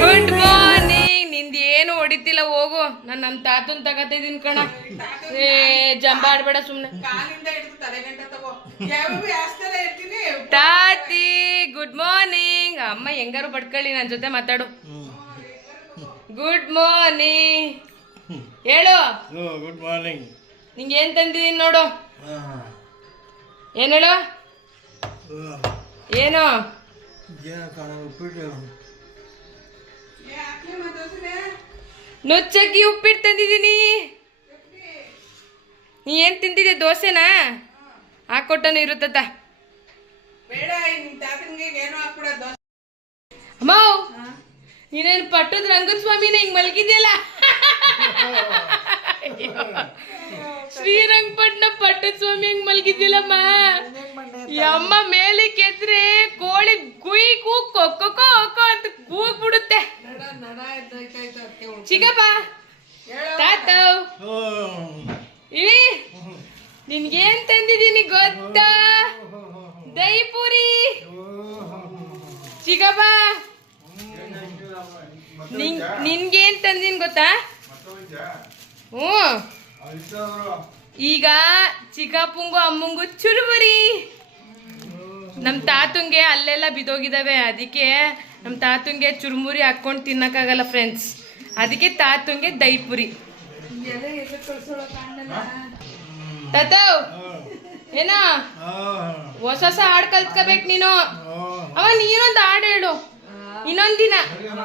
Good ಮಾರ್ನಿಂಗ್ನಿಂದ ಏನು ಹೊಡಿತಿಲ್ಲ ಹೋಗು. ನಾನು ನಮ್ಮ ತಾತನ್ ತಗತಿದ್ದೀನಿ ಕಣ. ಏ ಜಂಬ ಆಡ್ಬೇಡ ಸುಮ್ನೆ. ಕಾಲಿಂದ ಹಿಡಿದು ತಲೆಗಂಟ ತಗೋ. ಯಾವ್ಯಾವ ಯಾಸ್ತರ ಇರ್ತೀನಿ? ತಾತಿ ಗುಡ್ ಮಾರ್ನಿಂಗ್ ಅಮ್ಮ ಹೆಂಗಾರು ಪಡ್ಕೊಳ್ಳಿ ನನ್ನ ಜೊತೆ ಮಾತಾಡು. ಗುಡ್ ಮಾರ್ನಿಂಗ್ ಹೇಳು. ಗುಡ್ ಮಾರ್ನಿಂಗ್ ನಿಂಗೆ ಏನ್ ತಂದಿದ್ದೀನಿ ನೋಡು. ಏನ್ ಹೇಳು? ಏನು? ನುಚ್ಚಕ್ಕಿ ಉಪ್ಪಿಟ್ಟು ತಂದಿದ್ದೀನಿ. ನೀ ಏನ್ ತಿಂದಿದೆ ದೋಸೆನಾ? ಹಾಕೊಟ್ಟನು ಇರುತ್ತತ್ತ ಬೇಡ ನಿನ್ ತಾತನ್ಗೆ ಏನೋ ಹಾಕ್ಬಿಡ ದೋಸೆ. ಅಮ್ಮ ನೀನೇನು ಪಟ್ಟದ ರಂಗನ ಸ್ವಾಮಿನ ಹಿಂಗ್ ಮಲಗಿದ್ಯಲ್ಲ? ಶ್ರೀರಂಗಪಟ್ಟಣ ಪಟ್ಟದ ಸ್ವಾಮಿ ಹಂಗ್ ಮಲಗಿದ್ಯಲ್ಲಮ್ಮ? ಈ ಅಮ್ಮ ಮೇಲೆ ಕೆದ್ರೆ ಕೋಳಿ ಗುಯ್ ಕೂ ಕೊಕ್ಕೋ ಕೊಕ್ಕೋ ಅಂತ ಕೂಗ್ ಬಿಡುತ್ತೆ ಚಿಗಪ್ಪ ತಾತ. ಇಳಿ ನಿನ್ಗೇನ್ ತಂದಿದ್ದೀನಿ ಗೊತ್ತಾ? ದೈಪುರಿ. ಚಿಗಪ್ಪ. ನಿನ್ ನಿನ್ಗೇನ್ ತಂದಿನ್ ಗೊತ್ತಾ? ಹ್ಞೂ. ಈಗ ಚಿಕ್ಕಪ್ಪಂಗು ಅಮ್ಮಂಗು ಚುರುಮುರಿ. ನಮ್ಮ ತಾತುಂಗೆ ಅಲ್ಲೆಲ್ಲ ಬಿದೋಗಿದಾವೆ ಅದಕ್ಕೆ ನಮ್ಮ ತಾತುಂಗೆ ಚುರುಮುರಿ ಹಾಕೊಂಡು ತಿನ್ನಕ್ಕಾಗಲ್ಲ ಫ್ರೆಂಡ್ಸ್ ಅದಕ್ಕೆ ತಾತುಂಗೆ ದೈಪುರಿ. ತಾತವ್ ಏನೋ? ಹೊಸ ಹೊಸ ಹಾಡು ಕಲ್ತ್ಕೋಬೇಕು ನೀನು. ಅವ ನೀನೊಂದು ಹಾಡು ಹೇಳು. ಇನ್ನೊಂದಿನ ದಿನ.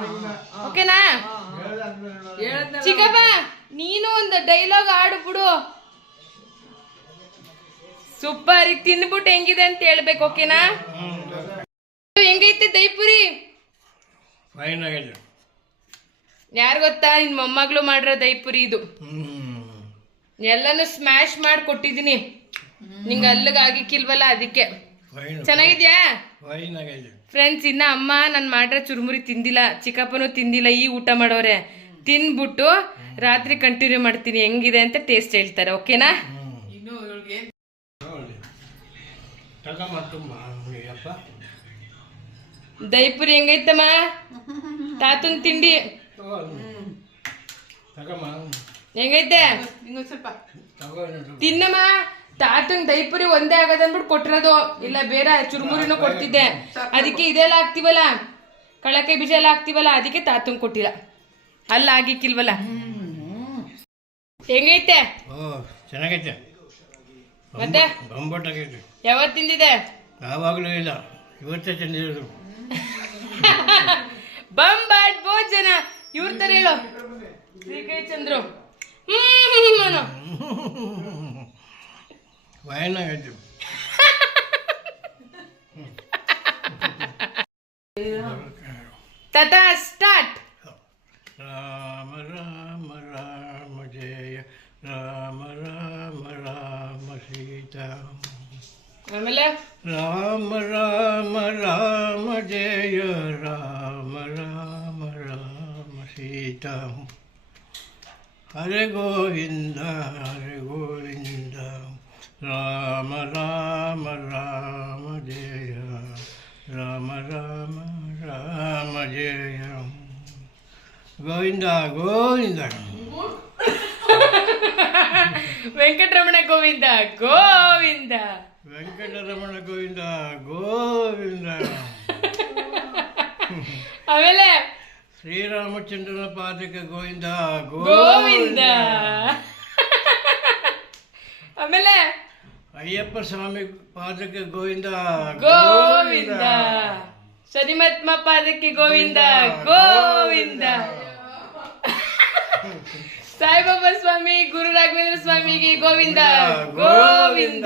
ಓಕೆನಾ? ಚಿಕ್ಕಪ್ಪ ನೀನು ಒಂದು ಡೈಲಾಗ್ ಆಡು ಬಿಡು ಸೂಪರ್ ಈಗ ತಿಂದ್ಬಿಟ್ಟು ಹೆಂಗಿದೆ ಅಂತ ಹೇಳ್ಬೇಕು ಓಕೆನಾ ಹೆಂಗೈತೆ ದೈಪುರಿ? ಫೈನ್ ಯಾರು ಗೊತ್ತಾ ನಿನ್ ಮೊಮ್ಮಗಳು ಮಾಡಿರೋ ದೈಪುರಿ ಇದು. ಎಲ್ಲಾನು ಸ್ಮ್ಯಾಶ್ ಮಾಡಿ ಕೊಟ್ಟಿದ್ದೀನಿ. ನಿಂಗೆ ಅಲ್ಲಿಗೆ ಆಗಿಕ್ಕಿಲ್ವಲ್ಲ ಅದಕ್ಕೆ. ಚೆನ್ನಾಗಿದ್ಯಾ? ಫ್ರೆಂಡ್ಸ್ ಇನ್ನ ಅಮ್ಮ ನಾನು ಮಾಡ್ರೆ ಚುರುಮುರಿ ತಿಂದಿಲ್ಲ ಚಿಕ್ಕಪ್ಪನೂ ತಿಂದಿಲ್ಲ ಈ ಊಟ ಮಾಡೋರೆ. ತಿಂದ್ಬಿಟ್ಟು ರಾತ್ರಿ ಕಂಟಿನ್ಯೂ ಮಾಡ್ತೀನಿ ಹೆಂಗಿದೆ ಅಂತ ಟೇಸ್ಟ್ ಹೇಳ್ತಾರೆ ಓಕೆನಾ ದೈಪುರಿ ಹೆಂಗೈತಮ್ಮ? ತಾತನ್ ತಿಂಡಿ. ಹೆಂಗೈತೆ? ತಿನ್ನಮ್ಮ. ತಾತಂಗ್ ದೈಪುರಿ ಒಂದೇ ಆಗದಂದ್ಬಿಟ್ಟು ಕೊಟ್ಟಿರೋದು. ಇಲ್ಲ ಬೇರೆ ಚುರುಮುರಿನೂ ಕೊಡ್ತಿದ್ದೆ. ಅದಕ್ಕೆ ಇದೆಲ್ಲ ಹಾಕ್ತಿವಲ್ಲ? ಕಳಕೆ ಬೀಜ ಎಲ್ಲ ಹಾಕ್ತಿವಲ್ಲ? ಅದಕ್ಕೆ ತಾತಂಗ್ ಕೊಟ್ಟಿಲ್ಲ. ಅಲ್ಲ ಆಗಿಕ್ಕಿಲ್ವಲ್ಲ? ಹೆಂಗೈತೆ? ಓ ಚೆನ್ನಾಗೈತೆ. ಮತ್ತೆ? ಬಂಬಟ್ಟಾಗೈತೆ. ಯಾವತ್ತು ತಿಂದಿದೆ? ಯಾವಾಗಲೂ ಇಲ್ಲ. ಇವತ್ತೇ ತಿಂದಿರೋದು. ಬಂಬಾಟ್ ಭೋಜನ. ಇವ್ರ ತರ ಹೇಳು. ಶ್ರೀಕೈ ಚಂದ್ರು ಹ್ಮ್ ವಯನಾಗೈತೆ. ತಥಾ ಸ್ಟಾರ್ಟ್ ஜெய ராம ராம ராம சீதா ஹரே கோவிந்தா ஹரே கோவிந்தா ராம ராம ராம ஜெய ராம ராம ராம ஜெய கோவிந்தா கோவிந்தா வெங்கட்ரமண கோவிந்தா கோவிந்தா. வெங்கடரமண கோவிந்தா கோவிந்தா। ಆಮೇಲೆ ಶ್ರೀರಾಮಚಂದ್ರನ ಪಾದಕ್ಕೆ ಗೋವಿಂದ ಗೋವಿಂದ. ಆಮೇಲೆ ಅಯ್ಯಪ್ಪ ಸ್ವಾಮಿ ಪಾದಕ್ಕೆ ಗೋವಿಂದ ಗೋವಿಂದ. ಶನಿಮತ್ಮ ಪಾದಕ್ಕೆ ಗೋವಿಂದ ಗೋವಿಂದ. ಸಾಯಿಬಾಬಾ ಸ್ವಾಮಿ ಗುರು ರಾಘವೇಂದ್ರ ಸ್ವಾಮಿಗೆ ಗೋವಿಂದ. ಗೋವಿಂದ.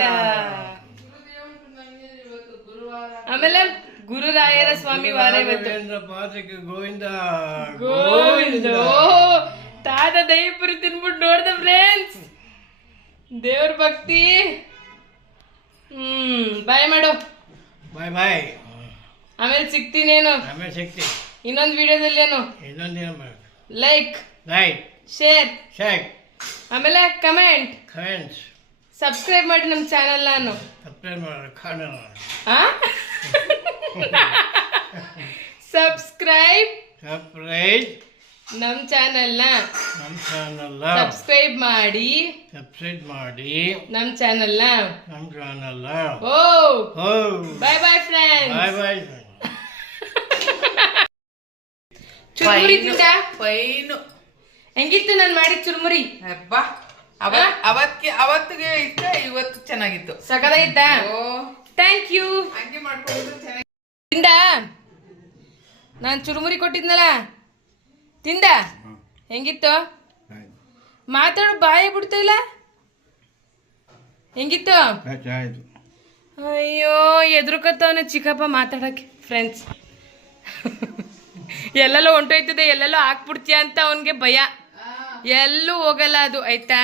ಆಮೇಲೆ ಗುರುರಾಯರ ಸ್ವಾಮಿ ವಾರ ಇವತ್ತು. ಗೋವಿಂದ? ಗೋವಿಂದ. ತಾದ ತಾತ ದೈಪುರಿ ತಿನ್ಬಿಟ್ಟು ನೋಡ್ದ ಫ್ರೆಂಡ್ಸ್ ದೇವ್ರ ಭಕ್ತಿ. ಹ್ಮ್ ಬಾಯ್ ಮಾಡು. ಬಾಯ್ ಬಾಯ್. ಆಮೇಲೆ ಸಿಗ್ತೀನೇನು? ಆಮೇಲೆ ಸಿಗ್ತಿ ಇನ್ನೊಂದು ವಿಡಿಯೋದಲ್ಲಿ ಏನು ಇನ್ನೊಂದು ಲೈಕ್ ರೈಟ್ ಶೇರ್ ಶೇರ್ ಆಮೇಲೆ ಕಮೆಂಟ್ ಕಮೆಂಟ್ಸ್ ಸಬ್ಸ್ಕ್ರೈಬ್ ಮಾಡಿ ನಮ್ಮ ಚಾನಲ್ ನಾನು ಸಬ್ಸ್ಕ್ರೈಬ್ ಮಾಡಿ ಸಬ್ಸ್ಕ್ರೈಬ್ ಸಬ್ಸ್ಕ್ರೈಬ್ ನಮ್ಮ ಚಾನಲ್ನ ನಮ್ಮ ಚಾನಲ್ಲ ಸಬ್ಸ್ಕ್ರೈಬ್ ಮಾಡಿ. ಸಬ್ಸ್ಕ್ರೈಬ್ ಮಾಡಿ. ನಮ್ಮ ಚಾನಲ್ನ ನಮ್ಮ ಚಾನಲ್ಲ ಓ. ಓ ಬಾಯ್ ಬಾಯ್ ಫ್ರೆಂಡ್ಸ್ ಬಾಯ್ ಬಾಯ್ ಚುರುಮುರಿ ತಿಂದ? ಫೈನು ಹೆಂಗಿತ್ತು ನಾನು ಮಾಡಿದ ಚುರುಮುರಿ? ಅಬ್ಬಾ ಅವತ್ಗೆ ಅವತ್ತಿಗೆ ಅವತ್ತಿಗೆ ಇಷ್ಟ ಇವತ್ತು ಚೆನ್ನಾಗಿತ್ತು. ಸಕದಾಗಿತ್ತಾ ಓ. ಥ್ಯಾಂಕ್ ಯು ಹಂಗೆ ಮಾಡ್ಕೊಂಡು ಚೆನ್ನಾಗಿ ತಿಂದ? ನಾನು ಚುರುಮುರಿ ಕೊಟ್ಟಿದ್ನಲ್ಲ. ತಿಂದ? ಹೆಂಗಿತ್ತು? ಮಾತಾಡು, ಬಾಯಿ ಬಿಡ್ತಾ ಇಲ್ಲ? ಹೆಂಗಿತ್ತು? ಅಯ್ಯೋ, ಎದುರುಕತ್ತವನ ಚಿಕ್ಕಪ್ಪ ಮಾತಾಡಕ್ಕೆ ಫ್ರೆಂಡ್ಸ್ ಎಲ್ಲೆಲ್ಲೋ ಹೊಂಟೋಯ್ತದೆ, ಎಲ್ಲೆಲ್ಲೋ ಹಾಕ್ಬಿಡ್ತೀಯ ಅಂತ ಅವನಿಗೆ ಭಯ. ಎಲ್ಲೂ ಹೋಗಲ್ಲ ಅದು, ಆಯ್ತಾ?